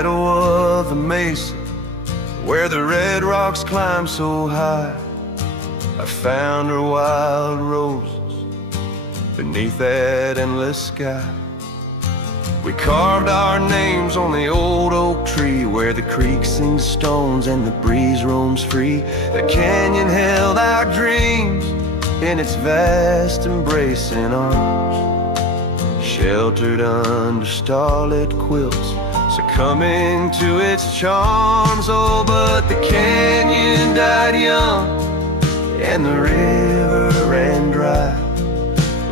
shadow of the mesa, where the red rocks climb so high, I found her wild roses beneath that endless sky. We carved our names on the old oak tree, where the creek sings stones and the breeze roams free. That canyon held our dreams in its vast embracing arms, sheltered under starlit quilts, succumbing to its charms. Oh, but the canyon died young and the river ran dry,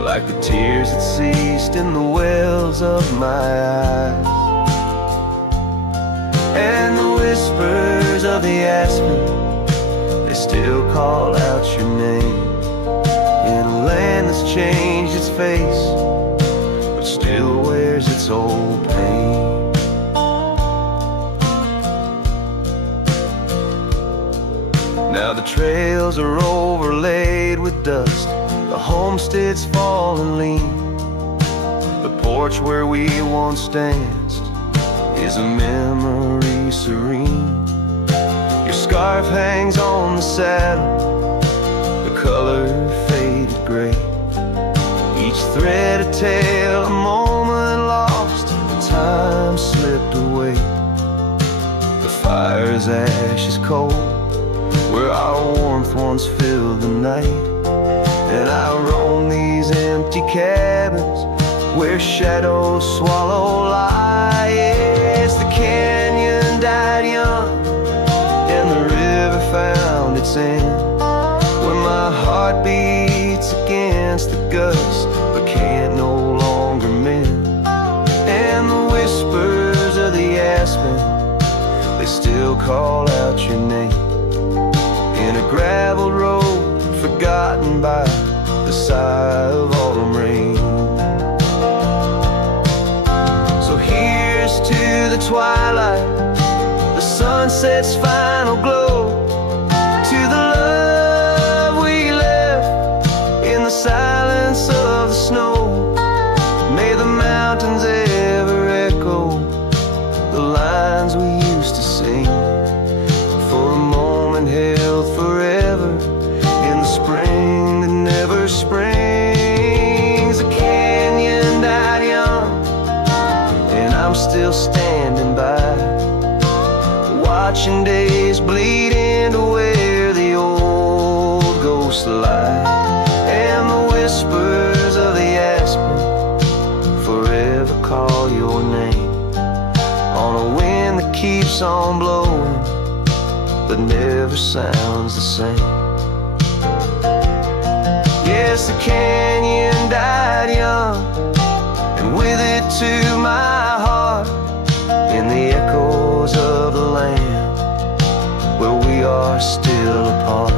like the tears that ceased in the wells of my eyes. And the whispers of the aspen, they still call out your name, in a land that's changed its face, but still wears its old pain. Now the trails are overlaid with dust, the homestead's fallen lean. The porch where we once danced is a memory serene. Your scarf hangs on the saddle, the color faded gray, each thread a tale, a moment lost, the time slipped away. The fire's ashes cold, where our warmth once filled the night, and I roam these empty cabins where shadows swallow light. Yes, the canyon died young and the river found its end, when my heart beats against the gust but can't no longer mend. And the whispers of the aspen, they still call out your name, in a gravel road forgotten by the sigh of autumn rain. So here's to the twilight, the sunset's final glow, to the love we left in the silence of the snow. May the mountains ever echo the lines we used to sing, for a moment held forever in the spring that never springs. The canyon died young and I'm still standing by, watching days bleed into where the old ghosts lie. And the whispers of the aspen forever call your name, on a wind that keeps on blowing but never sounds the same. Yes, the canyon died young, and with it to my heart, in the echoes of the land where we are still apart.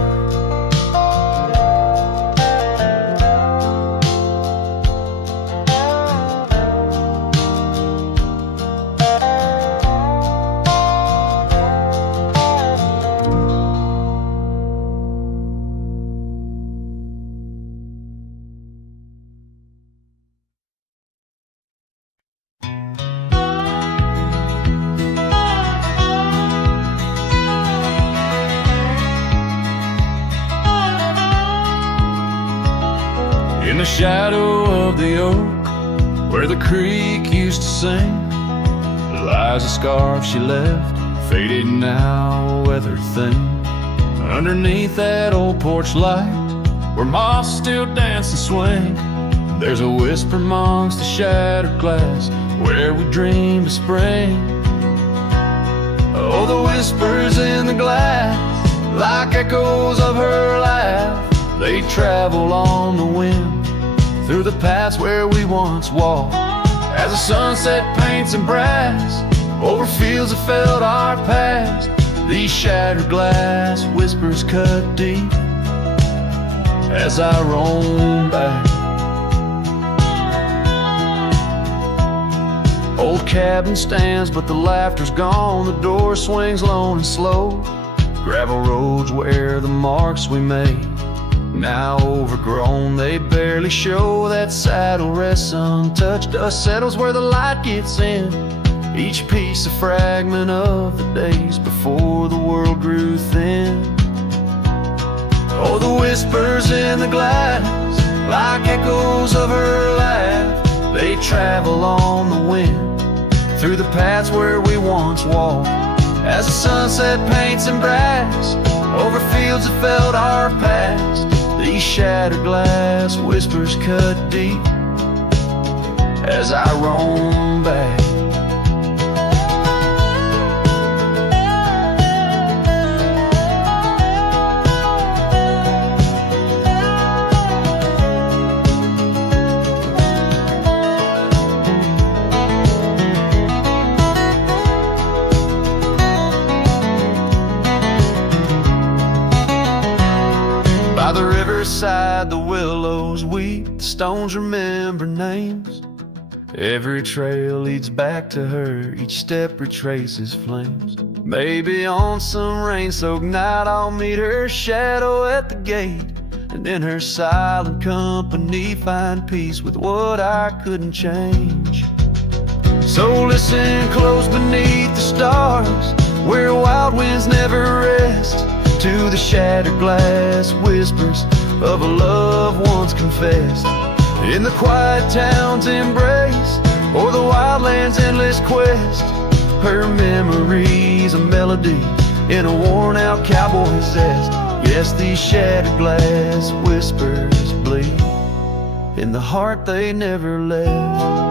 In the shadow of the oak, where the creek used to sing, lies a scarf she left, faded now, a weathered thing. Underneath that old porch light, where moss still dance and swing, there's a whisper amongst the shattered glass, where we dreamed of spring. Oh, the whispers in the glass, like echoes of her laugh, they travel on the wind through the paths where we once walked, as the sunset paints in brass over fields that felt our past. These shattered glass whispers cut deep as I roam back. Old cabin stands, but the laughter's gone. The door swings low and slow. Gravel roads where the marks we made, now overgrown, they barely show. That saddle rests untouched, dust settles where the light gets in, each piece a fragment of the days before the world grew thin. Oh, the whispers in the glass, like echoes of her laugh, they travel on the wind, through the paths where we once walked. As the sunset paints in brass, over fields that felt our past, these shattered glass whispers cut deep as I roam back. By the riverside, the willows weep, the stones remember names. Every trail leads back to her, each step retraces flames. Maybe on some rain-soaked night I'll meet her shadow at the gate, and in her silent company find peace with what I couldn't change. So listen close beneath the stars, where wild winds never rest, to the shattered glass whispers of a love once confessed. In the quiet town's embrace, or the wildland's endless quest, her memory's a melody in a worn-out cowboy zest. Yes, these shattered glass whispers bleed in the heart they never left.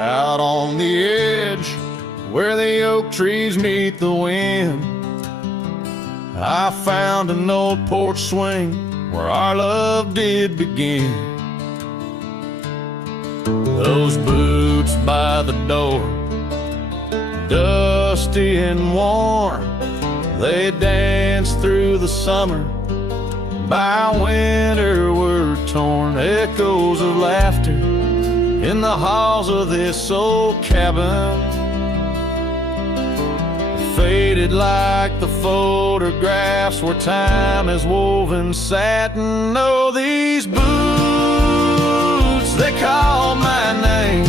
Out on the edge, where the oak trees meet the wind, I found an old porch swing where our love did begin. Those boots by the door, dusty and worn, they danced through the summer, by winter were torn. Echoes of laughter in the halls of this old cabin, faded like the photographs where time has woven satin. Oh, these boots, they call my name,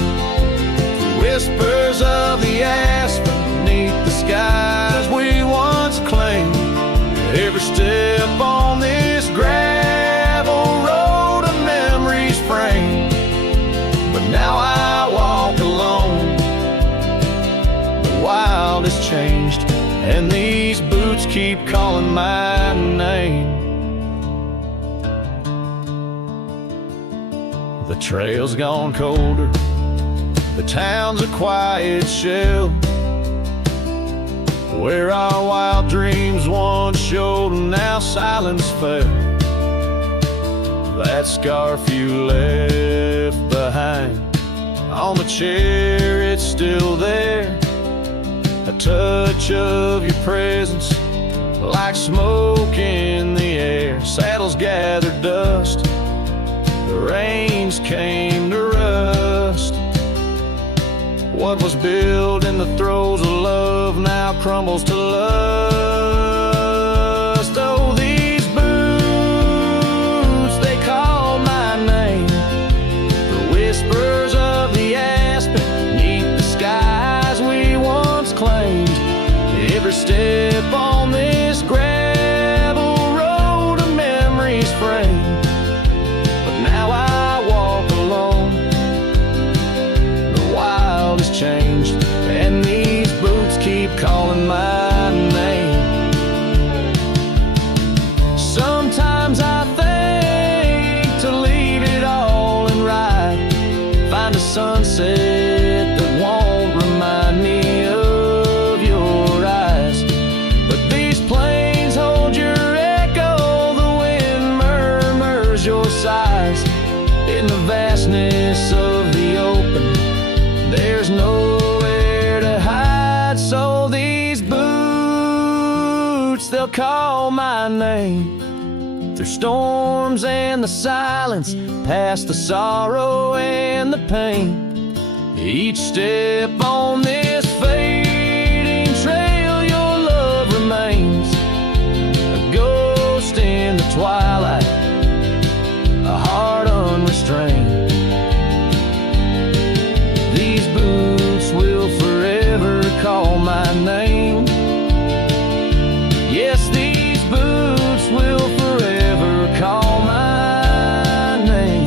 whispers of the aspen beneath the skies we once claimed. Every step on this gravel road a memory's framed, but now I walk alone. The wild has changed, and these boots keep calling my name. The trail's gone colder, the town's a quiet shell, where our wild dreams once showed, and now silence fell. That scarf you left behind on the chair, it's still there. A touch of your presence, like smoke in the air. Saddles gathered dust, the rains came to rust. What was built in the throes of love now crumbles to lust. Oh, these boots, they call my name, the whispers of the aspen beneath the skies we once claimed. Every step on this gravel road a memory's framed, but now I walk alone. The wild has changed, and these boots keep calling my name. Sometimes I think to leave it all and ride, find a sunset that won't remind me of your eyes. But these plains hold your echo, the wind murmurs your sighs. In the vastness of the open, there's nowhere to hide. So these boots, they'll call my name, through storms and the silence, past the sorrow and the pain. Each step on this fading trail, your love remains a ghost in the twilight, a heart unrestrained. These boots will forever call my name. Yes, these boots will forever call my name.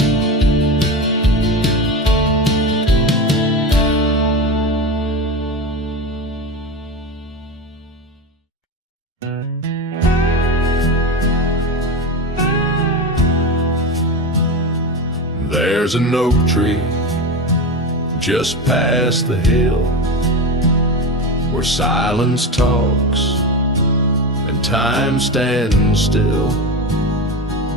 There's an oak tree just past the hill where silence talks and time stands still.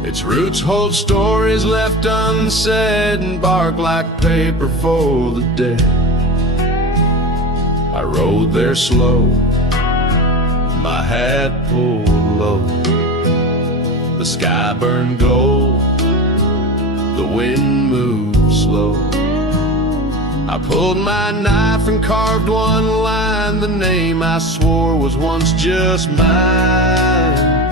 Its roots hold stories left unsaid and bark like paper for the dead. I rode there slow, my hat pulled low. The sky burned gold, the wind moved slow. I pulled my knife and carved one line, the name I swore was once just mine.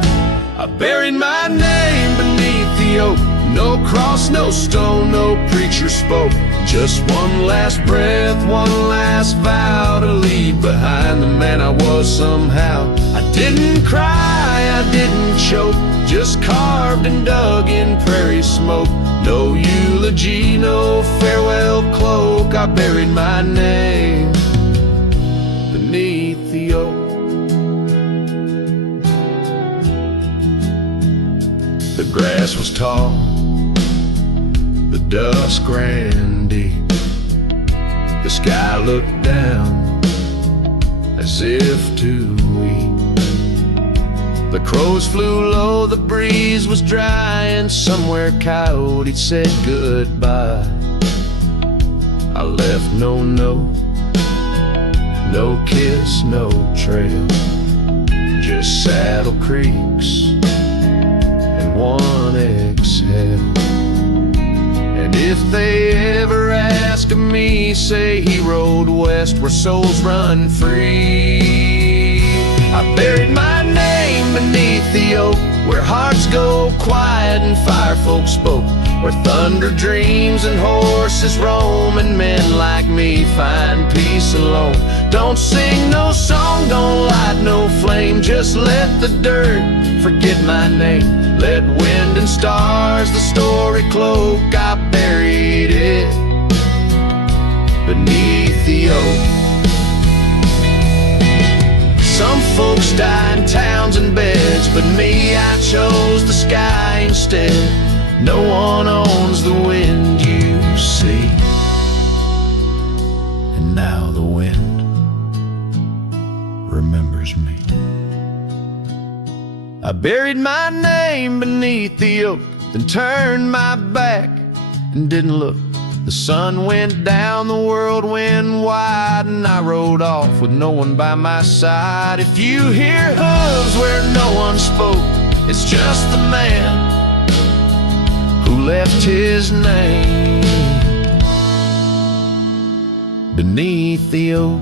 I buried my name beneath the oak, no cross, no stone, no preacher spoke. Just one last breath, one last vow to leave behind the man I was somehow. I didn't cry, I didn't choke, just carved and dug in prairie smoke. No eulogy, no farewell cloak, I buried my name beneath the oak. The grass was tall, the dusk ran deep. The sky looked down as if to weep. The crows flew low, the breeze was dry, and somewhere coyote said goodbye. I left no note, no kiss, no trail, just saddle creaks and one exhale. And if they ever ask of me, say he rode west where souls run free. I buried my name beneath the oak, where hearts go quiet and fire folk spoke, where thunder dreams and horses roam, and men like me find peace alone. Don't sing no song, don't light no flame, just let the dirt forget my name. Let wind and stars the story cloak, I buried it beneath the oak. Some folks die in towns and beds, but me, I chose the sky instead. No one owns the wind you see, and now the wind remembers me. I buried my name beneath the oak, then turned my back and didn't look. The sun went down, the world went wide, and I rode off with no one by my side. If you hear hooves where no one spoke, it's just the man who left his name beneath the oak.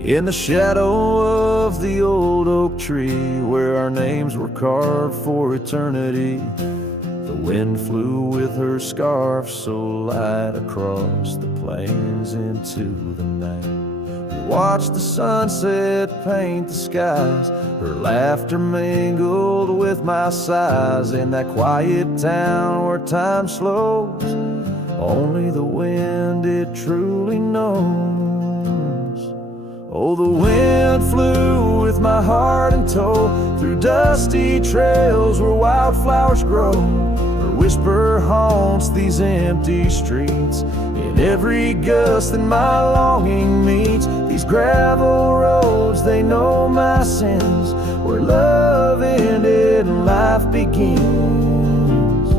In the shadow of the old oak tree, where our names were carved for eternity, the wind flew with her scarf so light across the plains into the night. We watched the sunset paint the skies, her laughter mingled with my sighs. In that quiet town where time slows, only the wind it truly knows. Oh, the wind flew with my heart in tow through dusty trails where wildflowers grow. Her whisper haunts these empty streets. In every gust that my longing meets, these gravel roads, they know my sins, where love ended and life begins.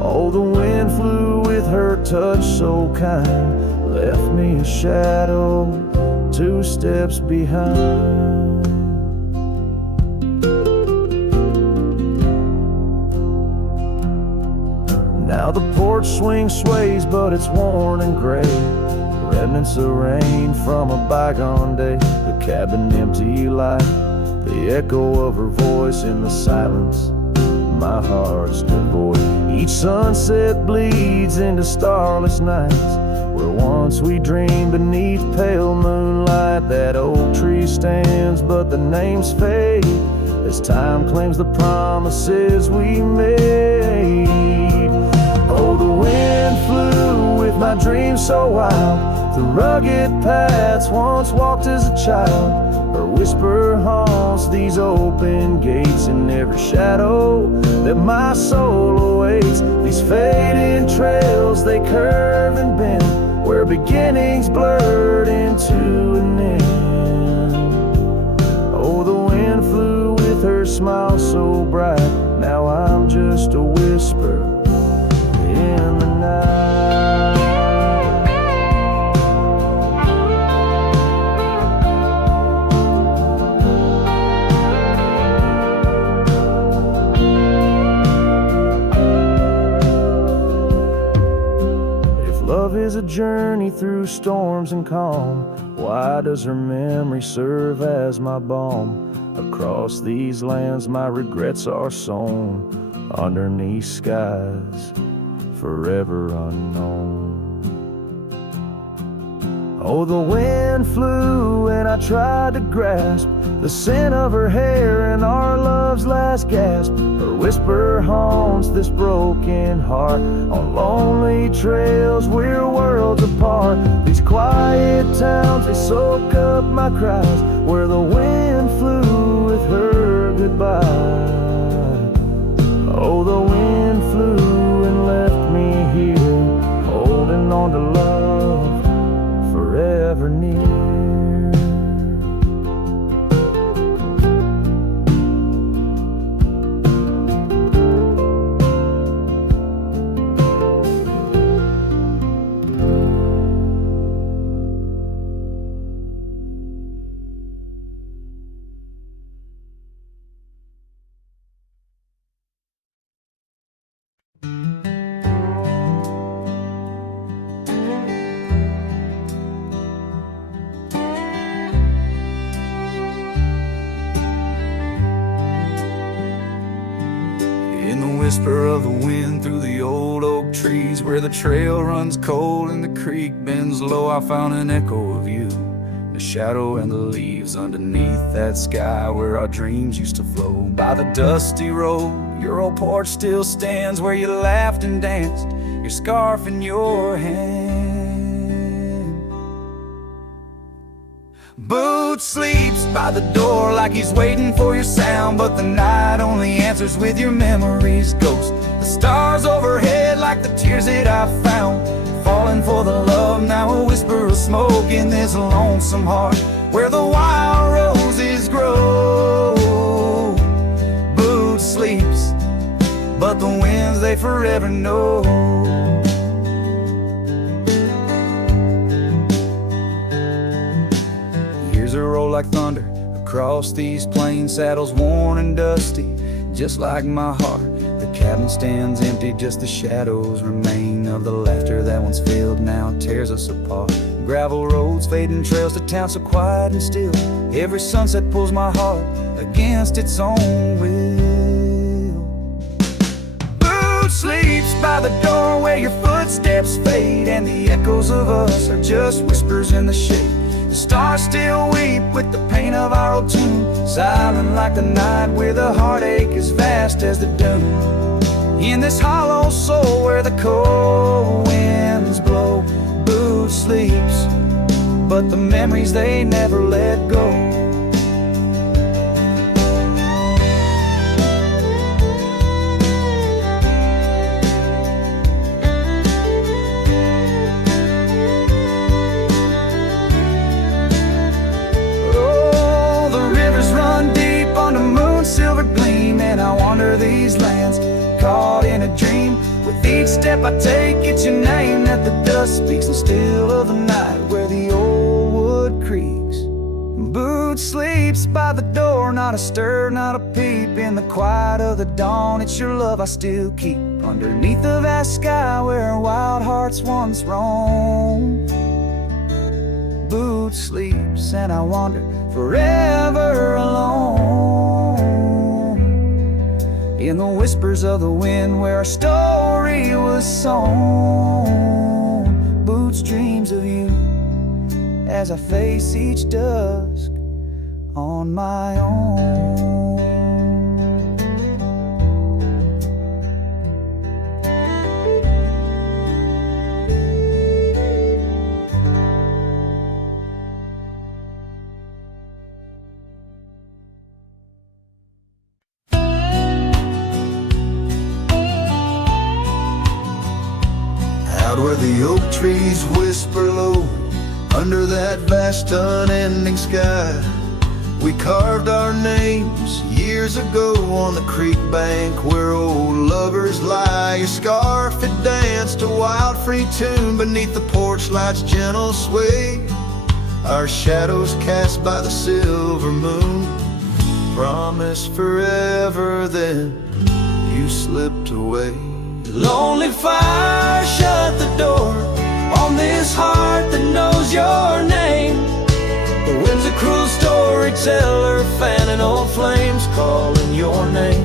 Oh, the wind flew with her touch so kind, left me a shadow 2 steps behind. Now the porch swing sways, but it's worn and gray, remnants of rain from a bygone day. The cabin empty like the echo of her voice in the silence. My heart's devoid. Each sunset bleeds into starless nights, where once we dreamed beneath pale moonlight. That oak tree stands, but the names fade as time claims the promises we made. Oh, the wind flew with my dreams so wild, the rugged paths once walked as a child. Her whisper haunts these open gates in every shadow that my soul awaits. These fading trails, they curve and bend, where beginnings blurred into an end. Oh, the wind flew with her smile so bright, now I'm just a whisper in the night. Love is a journey through storms and calm, why does her memory serve as my balm? Across these lands my regrets are sown, underneath skies forever unknown. Oh, the wind flew and I tried to grasp the scent of her hair and our love's last gasp. Her whisper haunts this broken heart, on lonely trails we're worlds apart. These quiet towns, they soak up my cries, where the wind flew with her goodbye. Oh, the wind flew and left me here, holding on to love forever near. Whisper of the wind through the old oak trees, where the trail runs cold and the creek bends low, I found an echo of you, the shadow and the leaves underneath that sky where our dreams used to flow. By the dusty road, your old porch still stands, where you laughed and danced, your scarf in your hand. Boot sleeps by the door like he's waiting for your sound, but the night only answers with your memory's ghost. The stars overhead like the tears that I found, falling for the love, now a whisper of smoke in this lonesome heart, where the wild roses grow. Boot sleeps, but the winds they forever know. Roll like thunder across these plains, saddles worn and dusty, just like my heart. The cabin stands empty, just the shadows remain of the laughter that once filled, now tears us apart. Gravel roads, fading trails to town so quiet and still, every sunset pulls my heart against its own will. Boot sleeps by the door where your footsteps fade, and the echoes of us are just whispers in the shade. The stars still weep with the pain of our old tune, silent like the night where the heartache is vast as the dune. In this hollow soul where the cold winds blow, Boot sleeps, but but the memories they never let go. Oh, the rivers run deep on the moon's silver gleam, and I wander these lands caught in a dream. With each step I take, it's your name that the dust speaks, and still of the night where the old wood creaks. Boot sleeps by the door, not a stir, not a peep. In the quiet of the dawn, it's your love I still keep. Underneath the vast sky where wild hearts once roamed. Boot sleeps and I wander forever alone. In the whispers of the wind where our story was sown. Boots dreams of you as I face each dusk on my own. Out where the oak trees whisper low, under that vast unending sky, we carved our names years ago on the creek bank where old lovers lie. Your scarf had danced a wild free tune beneath the porch light's gentle sway. Our shadows cast by the silver moon promised forever, then you slipped away. Lonely fire, shut the door on this heart that knows your name. The wind's a cruel storyteller, fanning old flames, calling your name.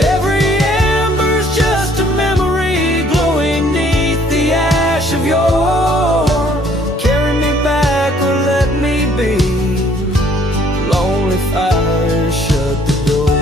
Every ember's just a memory glowing neath the ash of yore. Carry me back or let me be. Lonely fire, shut the door.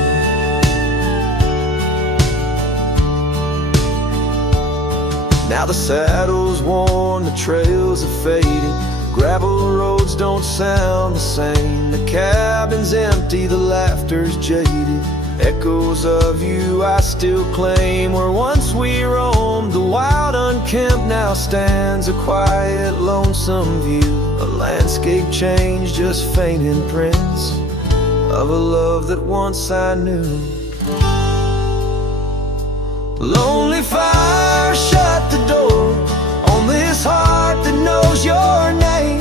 Now the saddle's worn, the trails are faded, gravel roads don't sound the same. The cabin's empty, the laughter's jaded. Echoes of you I still claim. Where once we roamed, the wild unkempt now stands a quiet, lonesome view. A landscape change, just faint imprints of a love that once I knew. Lonely fire, shut the door on this heart that knows your name.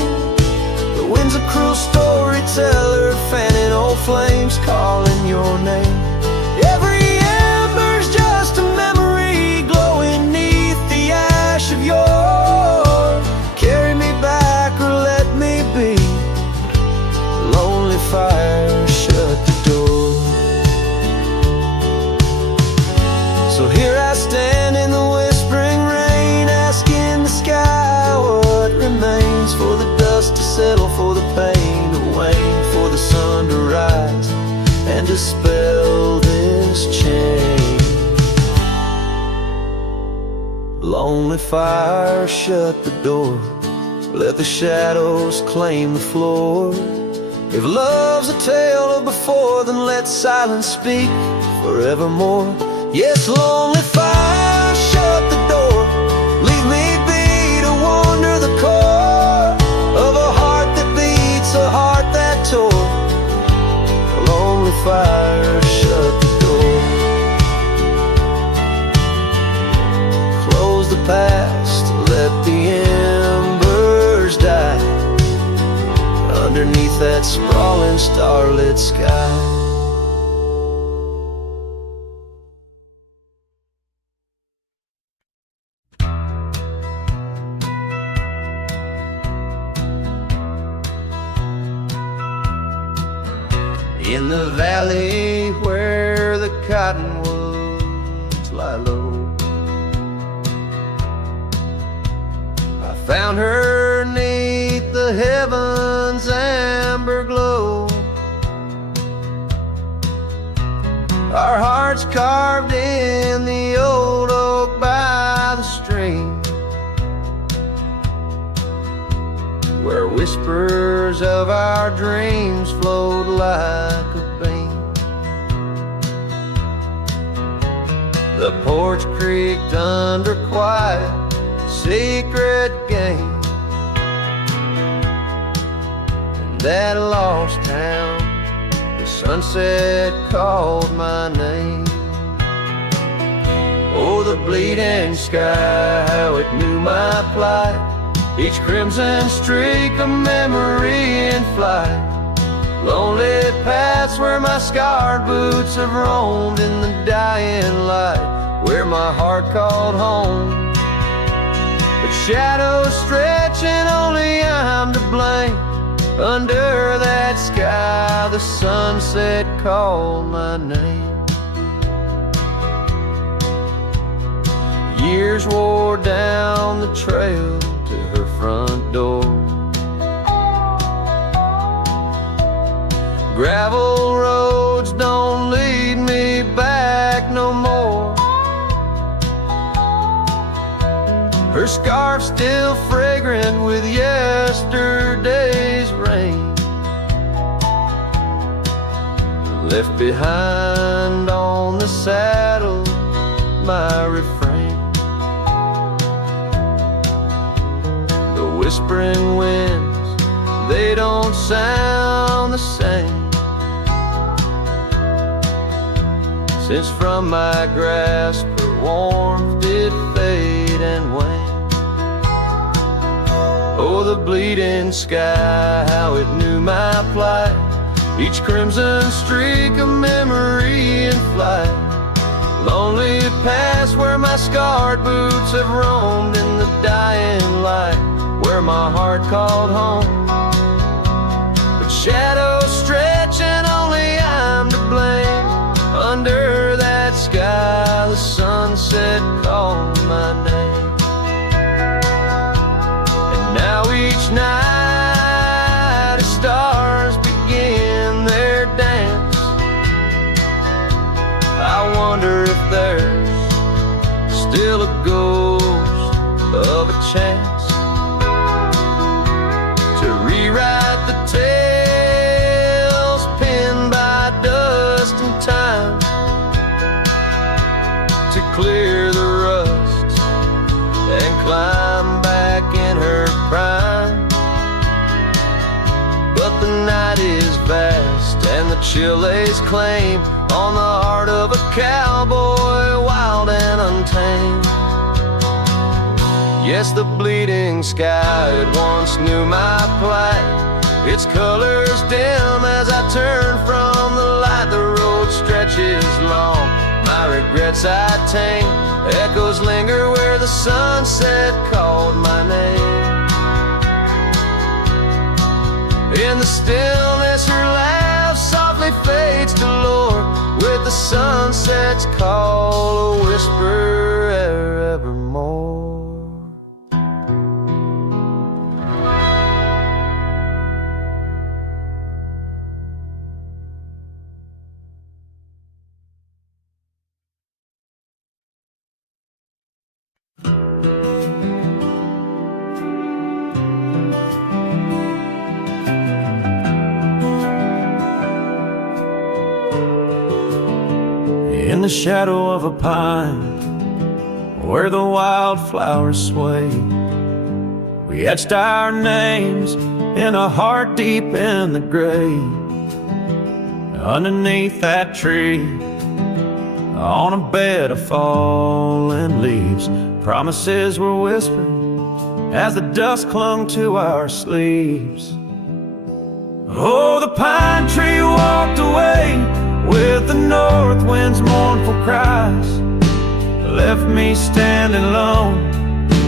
The wind's a cruel storyteller, fanning old flames, calling your name. Every ember's just a memory glowing neath the ash of yore. Carry me back or let me be. Lonely fire, shut the door. So here I stand in the whispering rain, asking the sky what remains. For the dust to settle, for the pain to wane, for the sun to rise and dispel this chain. Lonely fire, shut the door. Let the shadows claim the floor. If love's a tale of before, then let silence speak forevermore. Yes, lonely fire, shut the door. Leave me be to wander the core of a heart that beats, a heart that tore. Lonely fire, shut the door. Close the past, let the embers die underneath that sprawling starlit sky. In the valley where the cottonwoods lie low, I found her neath the heavens' amber glow. Our hearts carved in the old oak by the stream, where whispers of our dreams flowed like a beam. The porch creaked under quiet, secret game. In that lost town, the sunset called my name. Oh, the bleeding sky, how it knew my plight. Each crimson streak a memory in flight. Lonely paths where my scarred boots have roamed in the dying light, where my heart called home. But shadows stretch and only I'm to blame. Under that sky, the sunset called my name. Years wore down the trail to her front door. Gravel roads don't lead me back no more. Her scarf still fragrant with yesterday's rain, left behind on the saddle my refrain. The whispering winds, they don't sound the same, since from my grasp her warmth did fade and wane. Oh, the bleeding sky, how it knew my plight. Each crimson streak a memory in flight. Lonely paths where my scarred boots have roamed in the dying light, where my heart called home. But shadows stretch and only I'm to blame. Under that sky, the sunset called my name. And now each night, as stars begin their dance, I wonder if there's still a ghost of a chance to rewrite the tales pinned by dust and time, to clear the rust and climb back in her prime. But the night is vast and the chill lays claim on the heart of a cowboy, wild and untamed. Yes, the bleeding sky, it once knew my plight. Its colors dim as I turn from the light. The road stretches long, my regrets I tame. Echoes linger where the sunset called my name. In the stillness, her laugh softly fades to lore, with the sunset's call a whisper evermore. In the shadow of a pine, where the wildflowers sway, we etched our names in a heart deep in the grave. Underneath that tree, on a bed of fallen leaves, promises were whispered as the dust clung to our sleeves. Oh, the pine tree walked away with the north wind's mournful cries, left me standing alone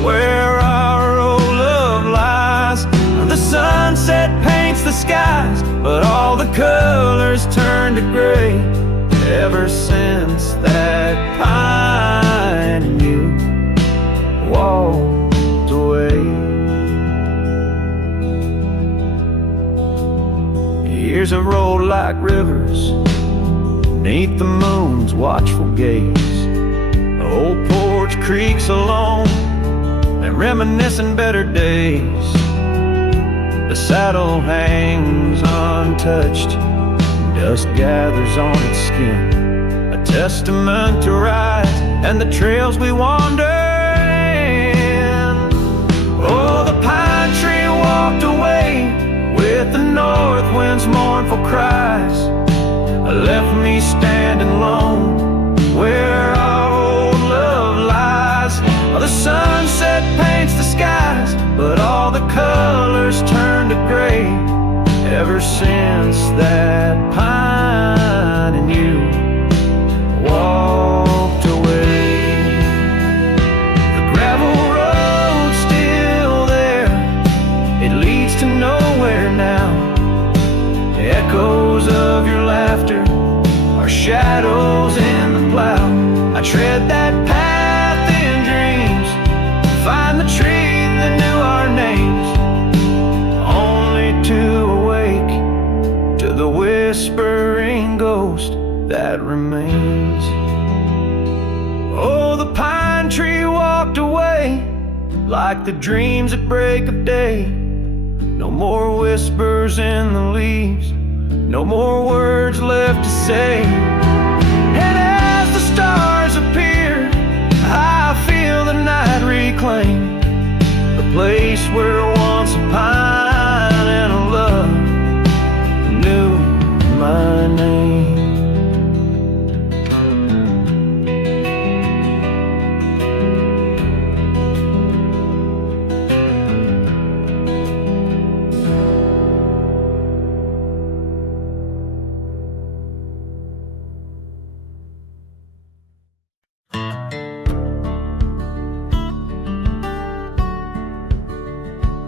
where our old love lies. The sunset paints the skies, but all the colors turn to gray ever since that pine and you walked away. Years have rolled like rivers beneath the moon's watchful gaze. The old porch creaks alone and reminiscing better days. The saddle hangs untouched, dust gathers on its skin, a testament to ride and the trails we wander in. Oh, the pine tree walked away with the north wind's mournful cries, left me standing lone where our old love lies. Oh, the sunset paints the skies, but all the colors turn to gray ever since that pine and you walked away. The gravel road's still there, it leads to nowhere now. Echoes of your laughter are shadows in the plow. I tread that path in dreams, find the tree that knew our names, only to awake to the whispering ghost that remains. Oh, the pine tree walked away like the dreams at break of day. No more whispers in the leaves, no more words left to say. And as the stars appear, I feel the night reclaim the place where once a pine and a love knew my name.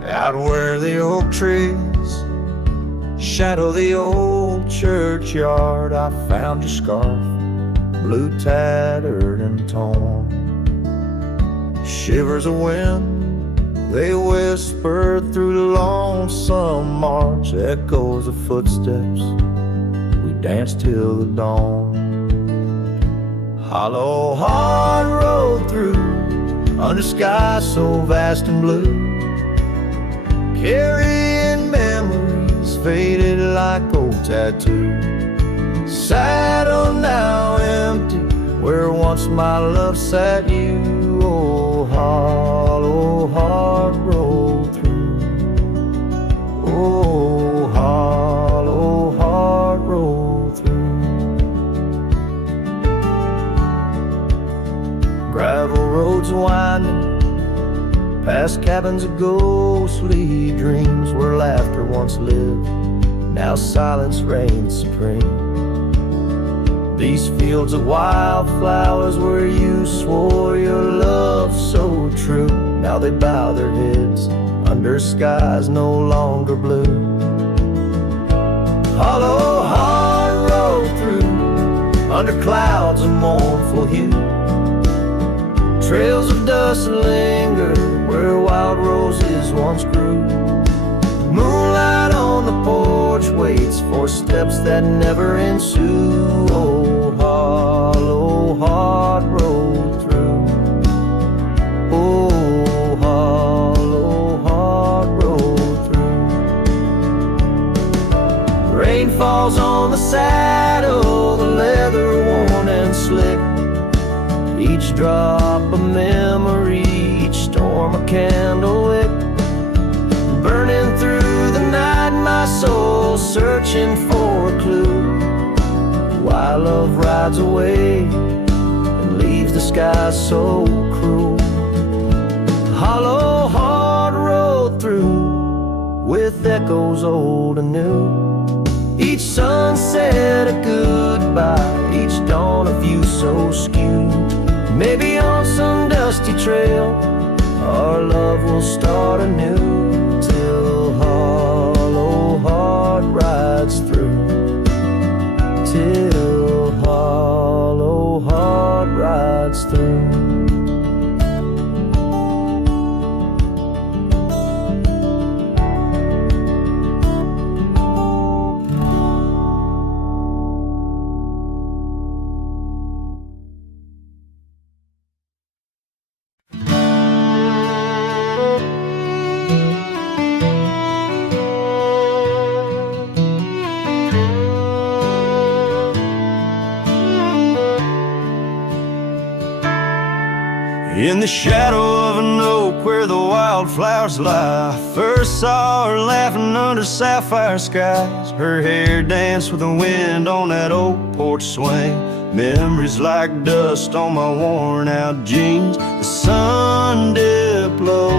Out where the oak trees shadow the old churchyard, I found your scarf, blue tattered and torn. Shivers of wind, they whispered through the lonesome march, echoes of footsteps, we danced till the dawn. Hollow heart rode through under skies so vast and blue, carrying memories faded like old tattoos. Saddle now empty, where once my love sat you. Oh, hollow heart rolled through. Oh, hollow heart rolled through. Gravel roads winding past cabins of ghostly dreams, where laughter once lived, now silence reigns supreme. These fields of wildflowers where you swore your love so true, now they bow their heads under skies no longer blue. Hollow heart rode through under clouds of mournful hue, trails of dust linger where wild roses once grew. Moonlight on the porch waits for steps that never ensue. Oh, hollow heart rolled through. Oh, hollow heart rolled through. Rain falls on the saddle, the leather worn and slick, each drop a memory, each storm a candle wick. Burning through the night, my soul searching for a clue, why love rides away and leaves the sky so cruel. Hollow heart rode through with echoes old and new, each sunset a goodbye, each dawn a view so skewed. Maybe on some dusty trail our love will start anew, till hollow heart rides through, till hollow heart rides through. In the shadow of an oak where the wildflowers lie, first saw her laughing under sapphire skies. Her hair danced with the wind on that oak porch swing. Memories like dust on my worn out jeans. The sun dipped low,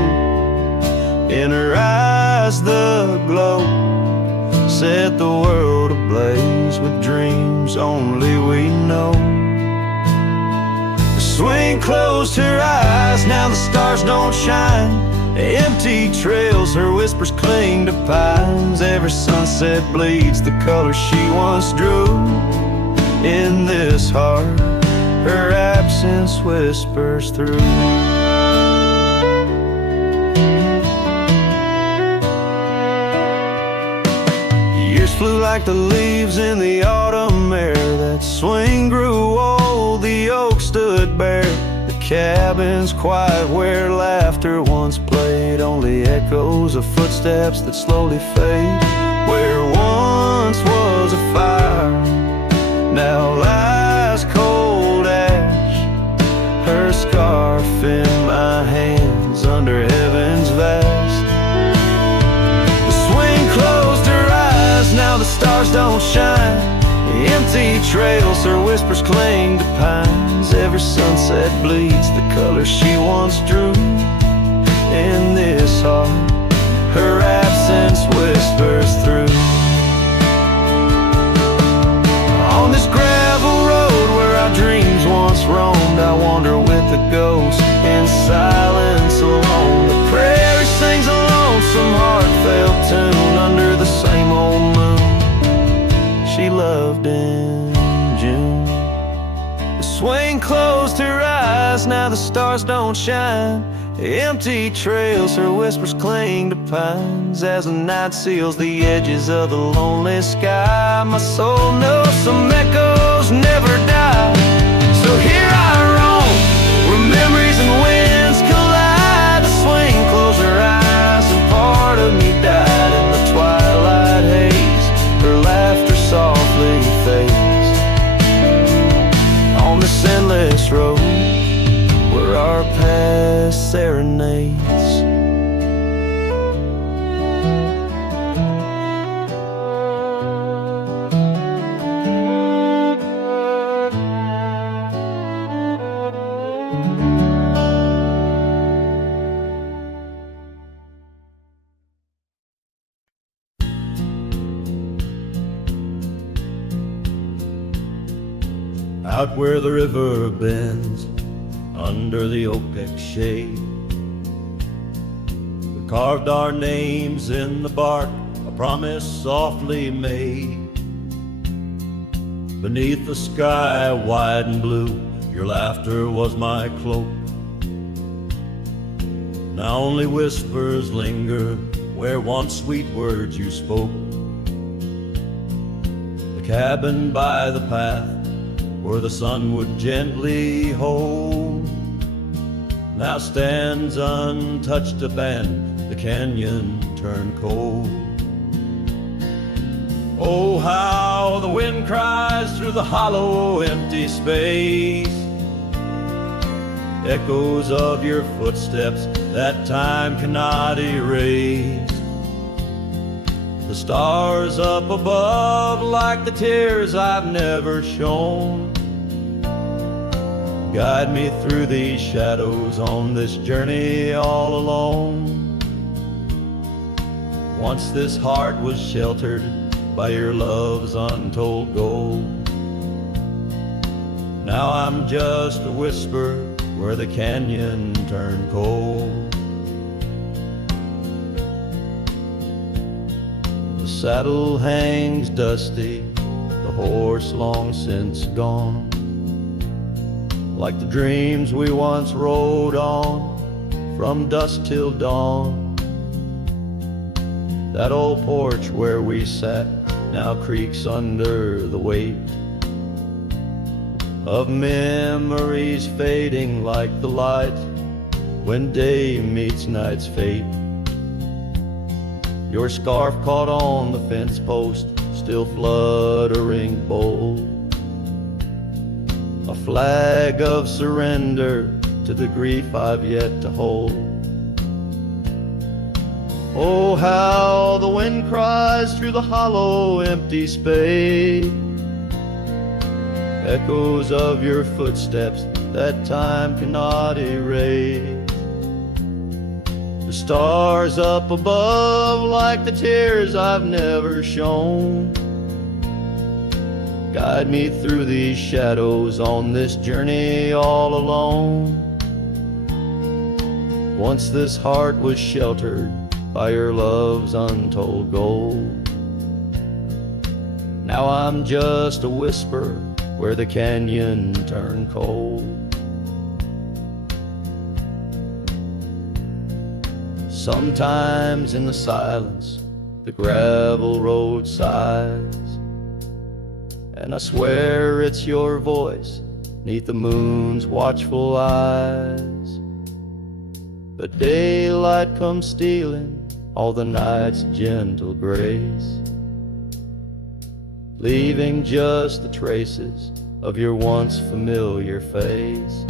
in her eyes the glow set the world ablaze with dreams only we know. The swing closed her eyes, now the stars don't shine. Empty trails, her whispers cling to pines. Every sunset bleeds the color she once drew. In this heart, her absence whispers through. Years flew like the leaves in the autumn air. That swing grew old, the oak stood bare. The cabin's quiet where laughter once played, only echoes of footsteps that slowly fade. Where once was a fire, now lies cold ash. Her scarf in my hands under heaven's vast. The swing closed her eyes, now the stars don't shine. Empty trails, her whispers cling to pines. Every sunset bleeds the color she once drew. In this heart, her absence whispers through. On this gravel road where our dreams once roamed, I wander with the ghost in silence alone. The prairie sings a lonesome heartfelt tune under the same old moon she loved in June. The swing closed her eyes, now the stars don't shine. Empty trails, her whispers cling to pines. As the night seals the edges of the lonely sky, my soul knows some echoes never die. So here I roam, where memories and winds collide. The swing closed her eyes and part of me died in the twilight haze. Her laughter softly fades on this endless road where our past serenades. Out where the river bends under the oak shade, we carved our names in the bark, a promise softly made. Beneath the sky wide and blue, your laughter was my cloak. Now only whispers linger where once sweet words you spoke. The cabin by the path where the sun would gently hold now stands untouched, abandoned, the canyon turned cold. Oh, how the wind cries through the hollow empty space, echoes of your footsteps that time cannot erase. The stars up above like the tears I've never shown guide me through these shadows on this journey all alone. Once this heart was sheltered by your love's untold gold. Now I'm just a whisper where the canyon turned cold. The saddle hangs dusty, the horse long since gone, like the dreams we once rode on from dusk till dawn. That old porch where we sat now creaks under the weight of memories fading like the light when day meets night's fate. Your scarf caught on the fence post, still fluttering bold, a flag of surrender to the grief I've yet to hold. Oh, how the wind cries through the hollow, empty space, echoes of your footsteps that time cannot erase. The stars up above like the tears I've never shown, guide me through these shadows on this journey all alone. Once this heart was sheltered by your love's untold gold, now I'm just a whisper where the canyon turned cold. Sometimes in the silence the gravel road sighs, and I swear it's your voice 'neath the moon's watchful eyes. But daylight comes stealing all the night's gentle grace, leaving just the traces of your once familiar face.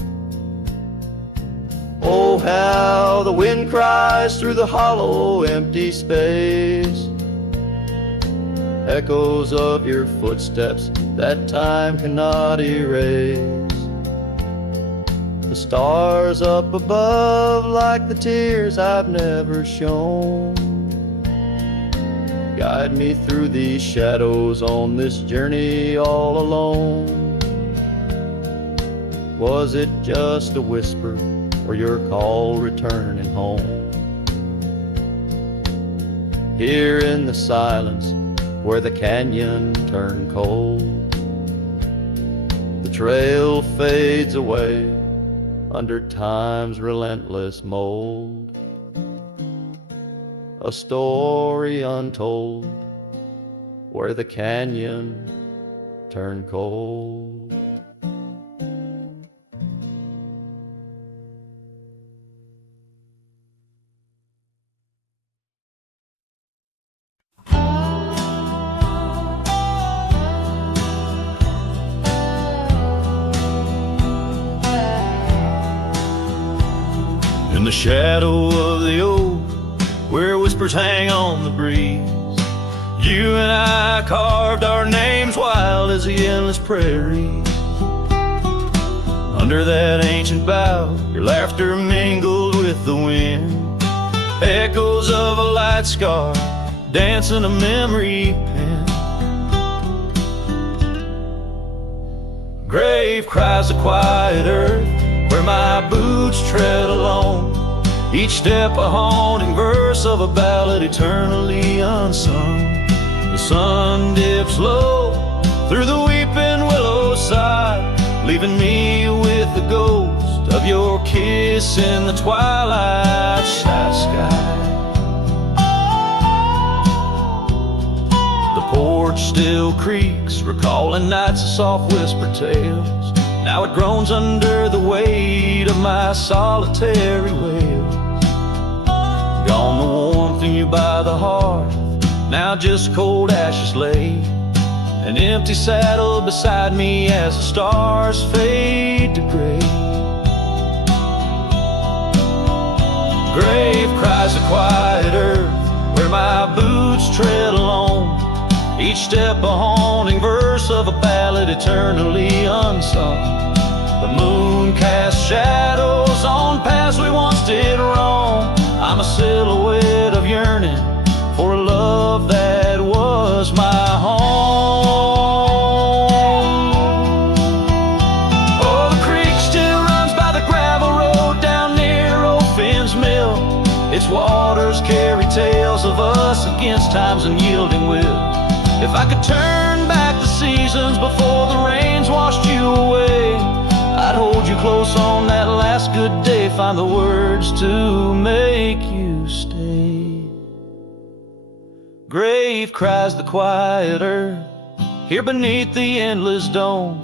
Oh, how the wind cries through the hollow, empty space, echoes of your footsteps that time cannot erase. The stars up above like the tears I've never shown, guide me through these shadows on this journey all alone. Was it just a whisper or your call returning home? Here in the silence where the canyon turned cold, the trail fades away under time's relentless mold. A story untold where the canyon turned cold. In the shadow of the oak, where whispers hang on the breeze, you and I carved our names wild as the endless prairies. Under that ancient bough, your laughter mingled with the wind, echoes of a light scar dancing a memory pen. Grave cries the quiet earth where my boots tread alone, each step a haunting verse of a ballad eternally unsung. The sun dips low through the weeping willow side, leaving me with the ghost of your kiss in the twilight sky. The porch still creaks, recalling nights of soft whispered tales. Now it groans under the weight of my solitary wails. Gone the warmth in you by the hearth, now just cold ashes lay. An empty saddle beside me as the stars fade to gray. Grave cries the quiet earth where my boots tread alone, each step a haunting verse of a ballad eternally unsung. The moon casts shadows on paths we once did wrong. I'm a silhouette of yearning for a love that was my home. Oh, the creek still runs by the gravel road down near old Finn's mill. Its waters carry tales of us against time's unyielding will. If I could turn back the seasons before the rains washed you away, I'd hold you close on that last good day, find the words to make you stay. Grave cries the quiet earth, here beneath the endless dome.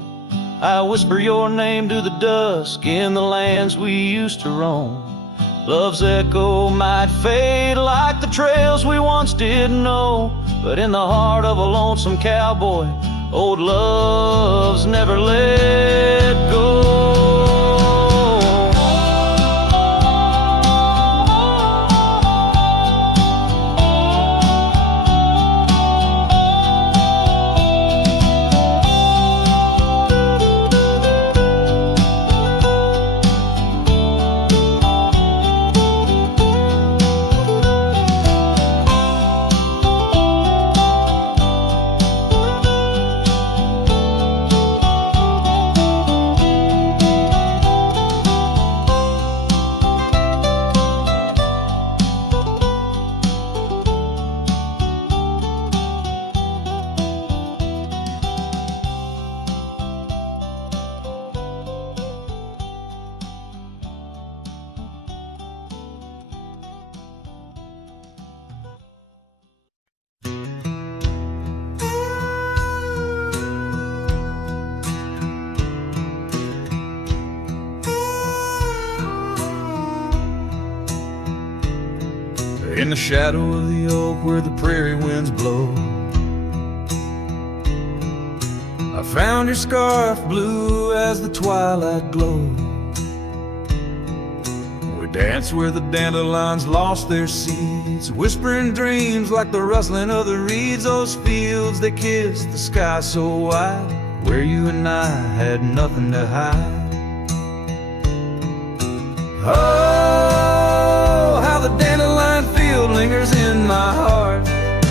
I whisper your name to the dusk in the lands we used to roam. Love's echo might fade like the trails we once did know, but in the heart of a lonesome cowboy, old love's never let go. in the shadow of the oak where the prairie winds blow. I found your scarf blue as the twilight glowed. We danced where the dandelions lost their seeds, whispering dreams like the rustling of the reeds. Those fields, they kissed the sky so wide, where you and I had nothing to hide. Oh, how the dandelion field lingers in my heart.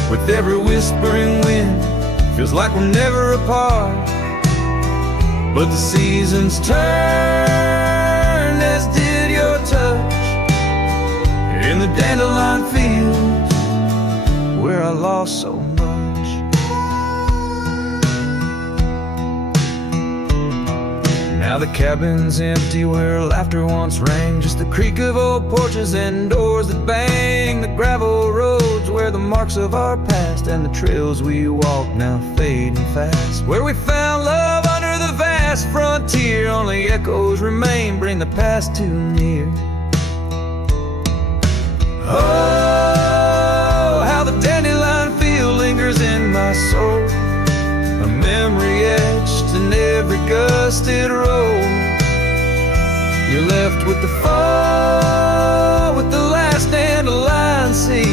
With every whispering wind, feels like we're never apart. But the seasons turned, as did your touch, in the dandelion fields where I lost so much. Now the cabin's empty where laughter once rang, just the creak of old porches and doors that bang. The gravel roads where the marks of our past, and the trails we walk now fading fast. Where we found love under the vast frontier, only echoes remain, bring the past too near. Oh, how the dandelion field lingers in my soul, a memory etched in every gusted road. You're left with the fall, with the last dandelion seed,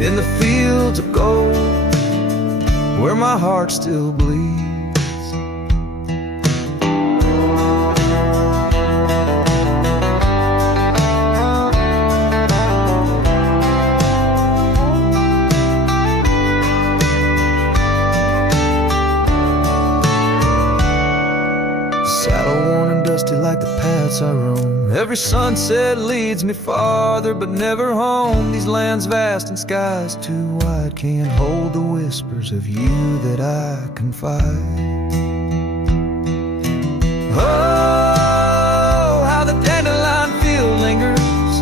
in the fields of gold, where my heart still bleeds. Like the paths I roam, every sunset leads me farther, but never home. These lands vast and skies too wide can't hold the whispers of you that I confide. Oh, how the dandelion field lingers,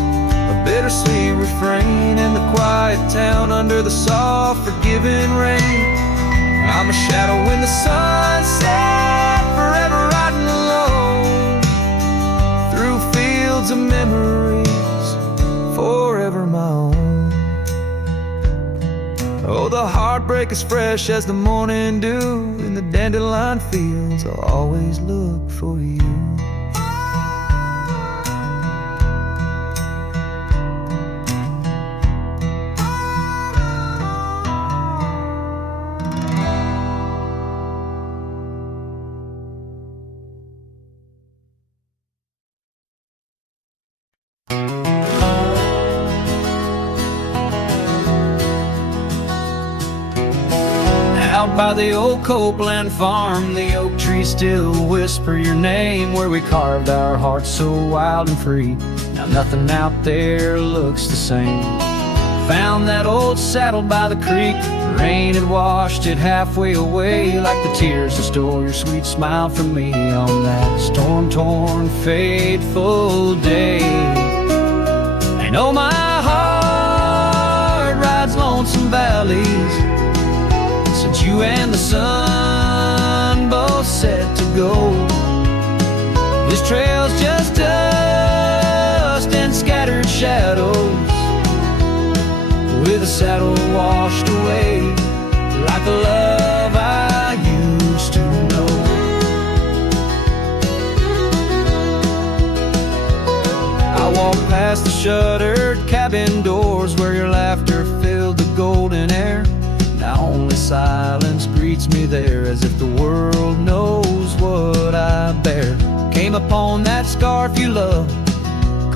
a bittersweet refrain in the quiet town under the soft forgiving rain. I'm a shadow in the sunset, forever riding alone through fields of memories, forever my own. Oh, the heartbreak is fresh as the morning dew, in the dandelion fields I'll always look for you. By the old Copeland farm, the oak trees still whisper your name, where we carved our hearts so wild and free. Now nothing out there looks the same. Found that old saddle by the creek, the rain had washed it halfway away, like the tears that stole your sweet smile from me on that storm-torn, fateful day. And oh, my heart rides lonesome valleys since you and the sun both set to go. This trail's just dust and scattered shadows, with a saddle washed away, like the love I used to know. I walked past the shuttered cabin doors, where your laughter filled the golden air. Now only silence greets me there, as if the world knows what I bear. Came upon that scarf you loved,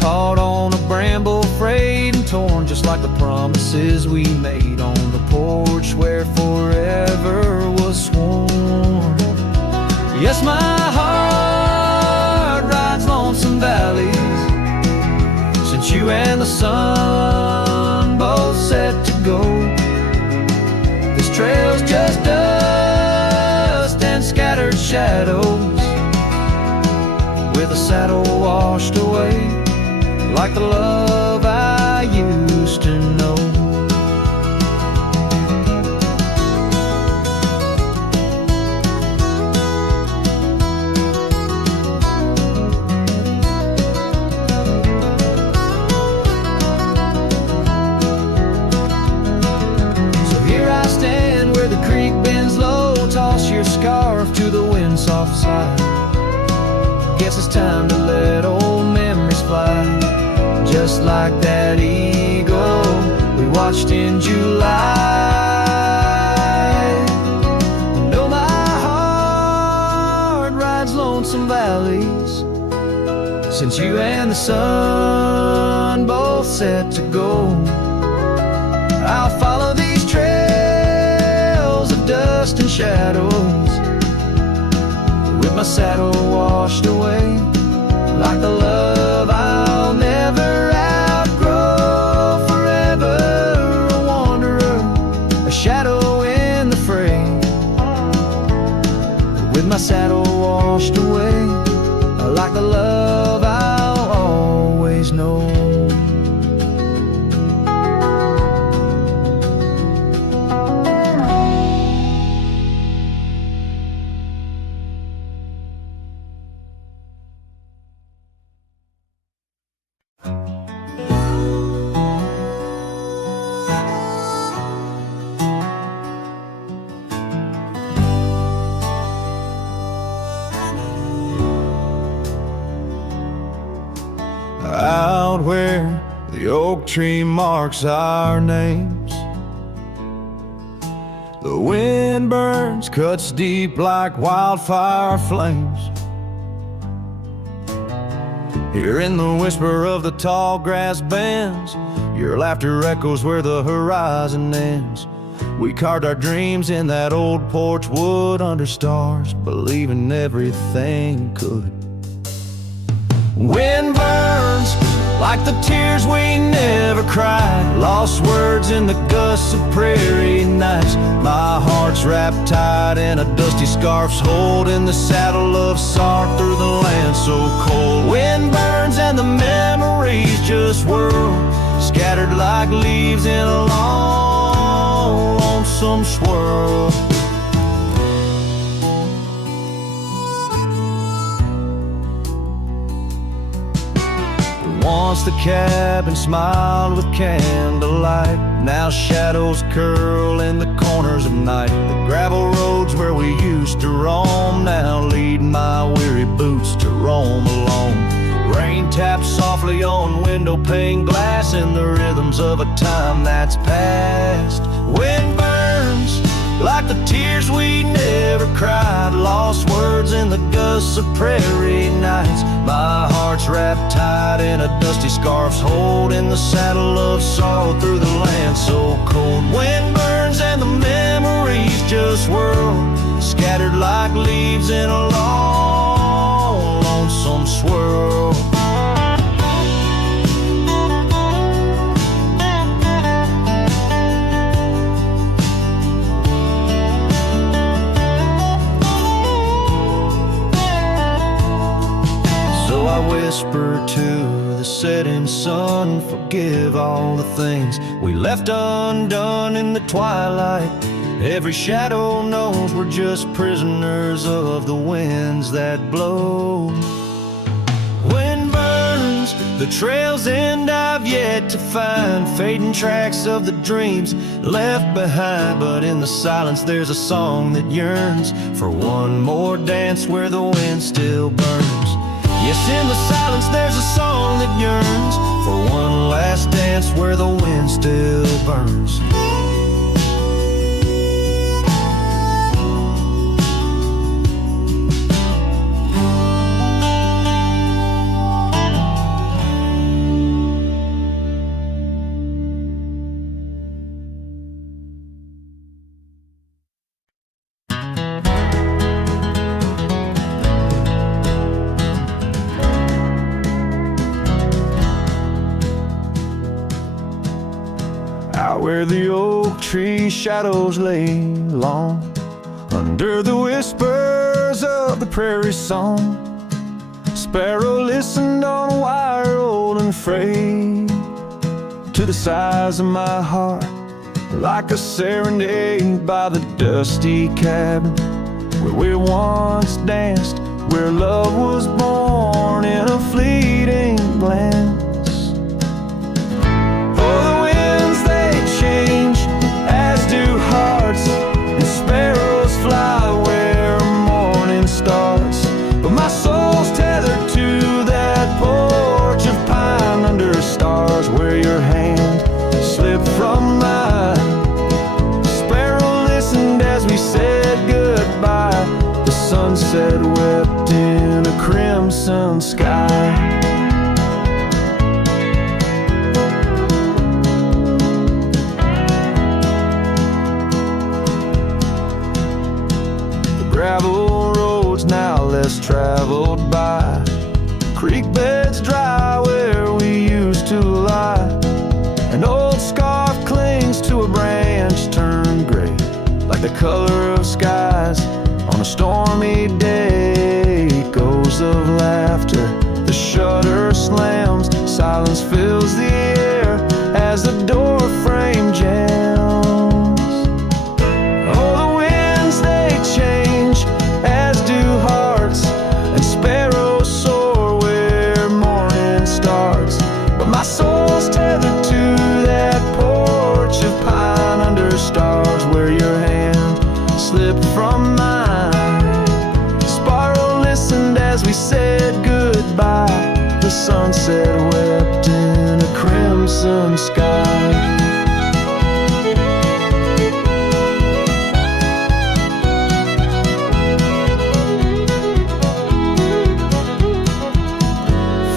caught on a bramble, frayed and torn, just like the promises we made on the porch where forever was sworn. Yes, my heart rides lonesome valleys since you and the sun both set to go. This trail's just dust and scattered shadows, with a saddle washed away, like the love I used to know. time to let old memories fly. Just like that eagle we watched in July. Though my heart rides lonesome valleys, since you and the sun both set to go, I'll follow these trails of dust and shadows, with my saddle washed away, like the love I'll never outgrow. Forever a wanderer, a shadow in the fray, with my saddle washed away, like the love I'll always know. Out where the oak tree marks our names, the wind burns, cuts deep like wildfire flames. Hearing the whisper of the tall grass bends, your laughter echoes where the horizon ends. We carved our dreams in that old porch wood under stars, believing everything could. Wind burns like the tears we never cried, lost words in the gusts of prairie nights. My heart's wrapped tight in a dusty scarf's holding the saddle of sorrow through the land so cold. Wind burns and the memories just whirl, scattered like leaves in a long, lonesome swirl. Once the cabin smiled with candlelight, now shadows curl in the corners of night. The gravel roads where we used to roam now lead my weary boots to roam alone. Rain taps softly on window pane glass in the rhythms of a time that's past. Wind burns like the tears we never cried, lost words in the gusts of prairie nights. My heart's wrapped tight in a dusty scarf's holding the saddle of sorrow through the land so cold. Wind burns and the memories just whirl, scattered like leaves in a long, lonesome swirl. I whisper to the setting sun, forgive all the things we left undone in the twilight. Every shadow knows we're just prisoners of the winds that blow. Wind burns, the trails end I've yet to find, fading tracks of the dreams left behind. But in the silence there's a song that yearns for one more dance where the wind still burns. Yes, in the silence there's a song that yearns for one last dance where the wind still burns. Where the oak tree shadows lay long, under the whispers of the prairie song, sparrow listened on a wire old and frayed to the size of my heart, like a serenade by the dusty cabin where we once danced, where love was born in a fleeting glance. Change, as do hearts, and sparrows fly where morning starts. But my soul's tethered to crimson sky. Gravel roads now less traveled by, creek beds dry where we used to lie. An old scarf clings to a branch turned gray, like the color of skies on a stormy day. Echoes of laughter, the shutter slams, silence fills the air as the door frame jams. My soul's tethered to that porch of pine under stars where your hand slipped from mine. Sparrow listened as we said goodbye. The sunset wept in a crimson sky.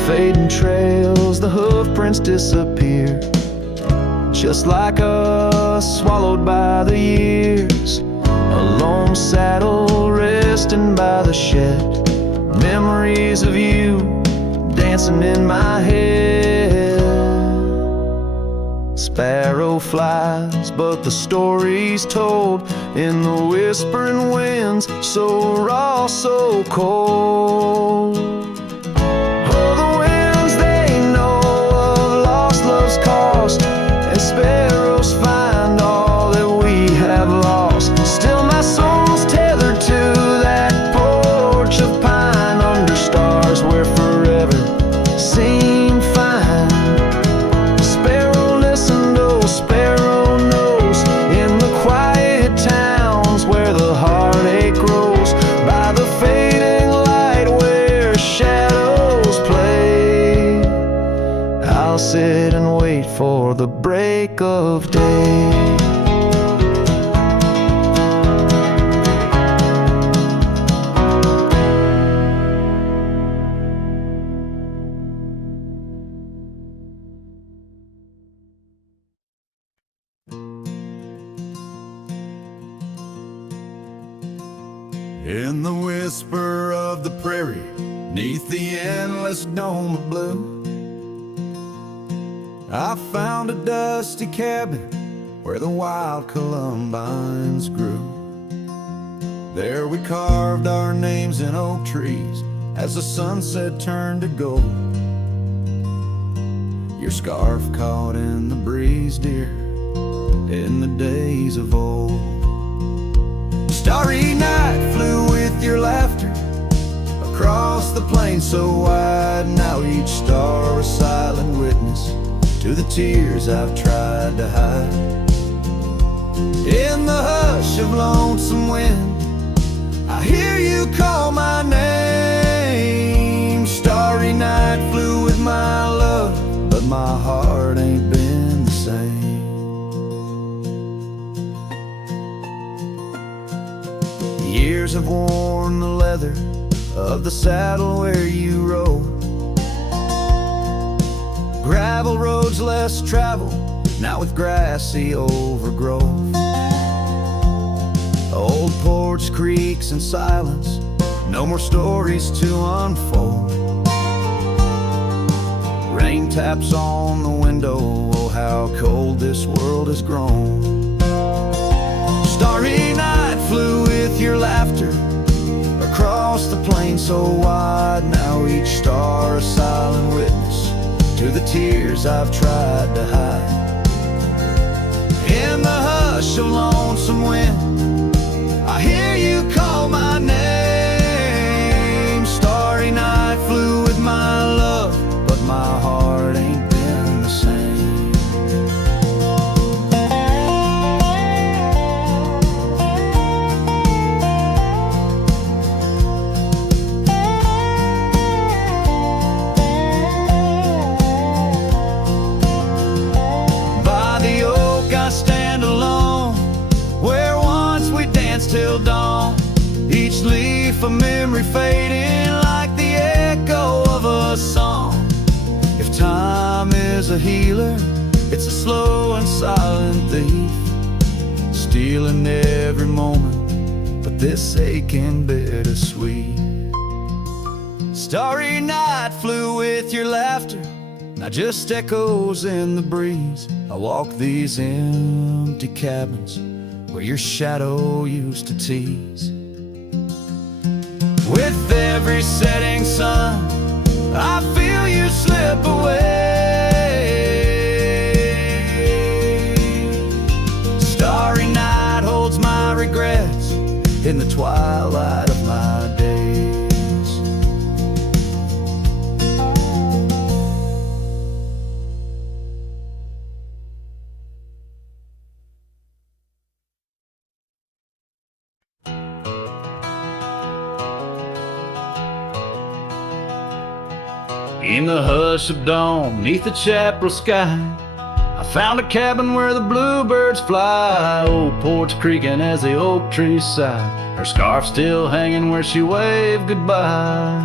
Fading trails, the hoof prints disappear, just like us, swallowed by the years. A lone saddle resting by the shed, memories of you dancing in my head. Sparrow flies, but the story's told in the whispering winds, so raw, so cold. And sparrows find all that we have lost. Still my soul's tethered to that porch of pine under stars where forever seemed fine. Sparrow listened, oh sparrow knows, in the quiet towns where the heartache grows, by the fading light where shadows play. I'll sit and wait for the break of day. In the whisper of the prairie, 'neath the endless dome of blue, I found a dusty cabin where the wild columbines grew. There we carved our names in oak trees as the sunset turned to gold. Your scarf caught in the breeze, dear, in the days of old. Starry night flew with your laughter across the plain so wide. Now each star a silent witness to the tears I've tried to hide. In the hush of lonesome wind, I hear you call my name. Starry night flew with my love, but my heart ain't been the same. Years have worn the leather of the saddle where you rode. Gravel roads less traveled, now with grassy overgrowth. Old porch creaks in silence, no more stories to unfold. Rain taps on the window, oh how cold this world has grown. Starry night flew with your laughter across the plain so wide. Now each star a silent witness to the tears I've tried to hide. In the hush of lonesome wind, I hear you call my name. Starry night flew with my love, but my heart ain't been the same. love's a healer, it's a slow and silent thief, stealing every moment, but this aching bittersweet. Starry night flew with your laughter, now just echoes in the breeze. I walk these empty cabins where your shadow used to tease. With every setting sun, I feel you slip away. Starry night holds my regrets in the twilight of my days. In the hush of dawn, neath the chapel sky, I found a cabin where the bluebirds fly. Old porch creaking as the oak trees sigh, her scarf still hanging where she waved goodbye.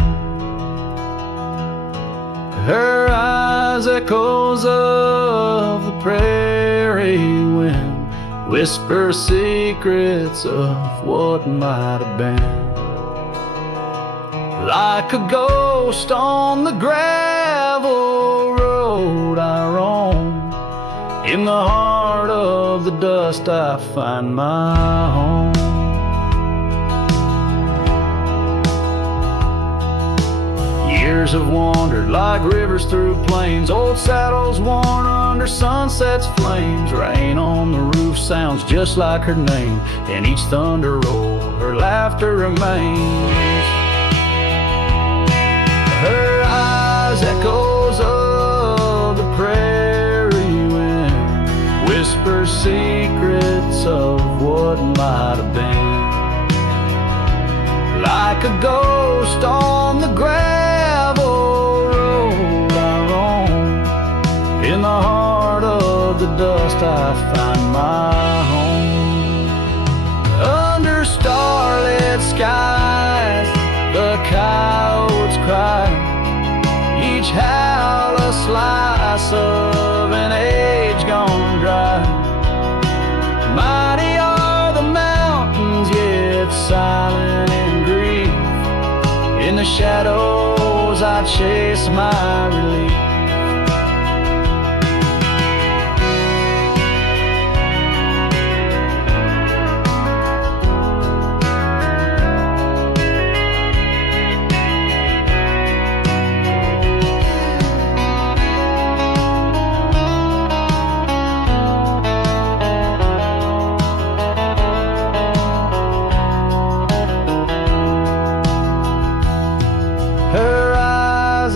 Her eyes echoes of the prairie wind, whisper secrets of what might have been. Like a ghost on the gravel road I roam, in the heart of the dust I find my home. Years have wandered like rivers through plains, old saddles worn under sunset's flames. Rain on the roof sounds just like her name, in each thunder roll her laughter remains. Her eyes echoes of the prairie wind, whisper secrets of what might have been. Like a ghost on the gravel road I roam, in the heart of the dust I find my home. Under starlit skies the coyotes cry, each howl a slice of an age gone dry. Mighty are the mountains, yet silent in grief. In the shadows I chase my relief.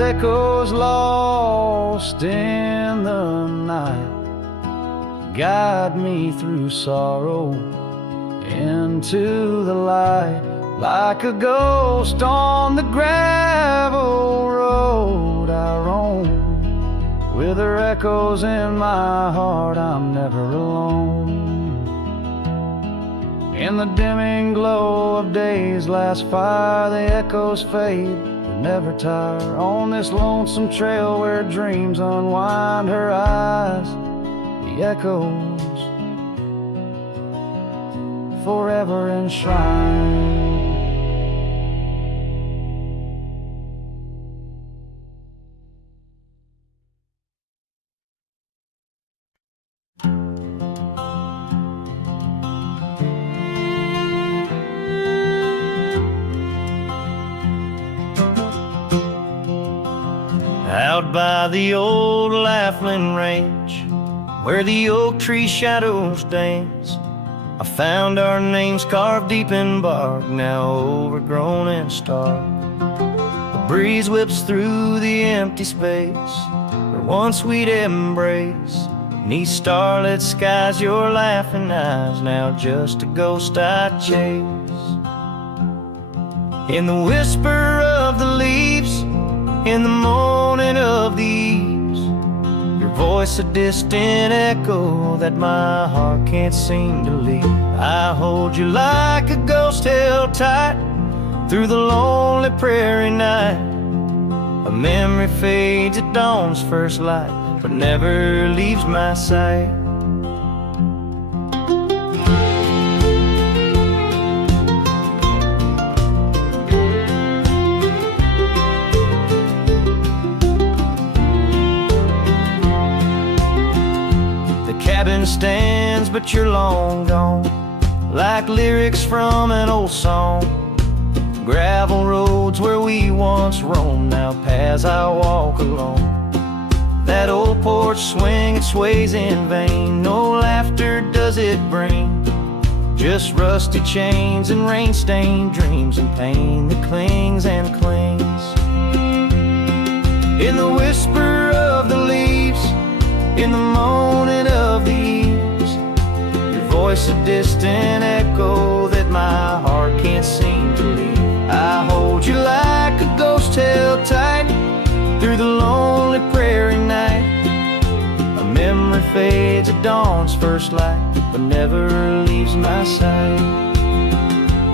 Echoes lost in the night, guide me through sorrow into the light. Like a ghost on the gravel road I roam, with her echoes in my heart I'm never alone. In the dimming glow of day's last fire the echoes fade, never tire. On this lonesome trail where dreams unwind, her eyes, the echoes forever enshrined. Out by the old Laughlin Range, where the oak tree shadows dance, I found our names carved deep in bark, now overgrown and stark. The breeze whips through the empty space where once we'd embrace. Beneath starlit skies, your laughing eyes, now just a ghost I chase. In the whisper of the leaves, in the moaning of the eaves, your voice a distant echo that my heart can't seem to leave. I hold you like a ghost held tight through the lonely prairie night. A memory fades at dawn's first light, but never leaves my sight. The cabin stands, but you're long gone, like lyrics from an old song. Gravel roads where we once roamed, now paths I walk alone. That old porch swing, it sways in vain. No laughter does it bring, just rusty chains and rain-stained dreams and pain that clings and clings. In the whisper of the leaves, in the moaning of the eaves, your voice a distant echo that my heart can't seem to leave. I hold you like a ghost held tight through the lonely prairie night. A memory fades at dawn's first light, but never leaves my sight.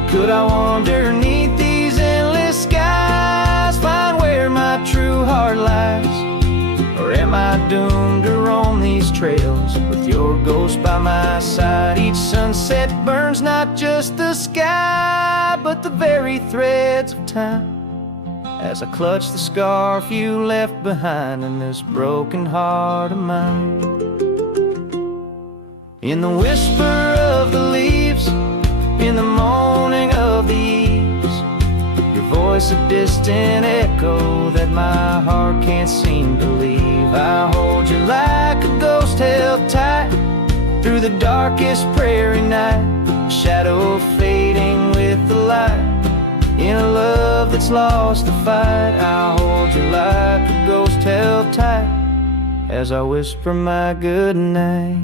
Could I wander neath these endless skies, find where my true heart lies? Or am I doomed to roam these trails with your ghost by my side? Each sunset burns not just the sky, but the very threads of time, as I clutch the scarf you left behind in this broken heart of mine. In the whisper of the leaves, in the moaning of the eaves, your voice a distant echo that my heart can't seem to leave. I hold you like a ghost held tight through the darkest prairie night, shadow fading with the light. In a love that's lost the fight, I hold you like a ghost held tight as I whisper my good night.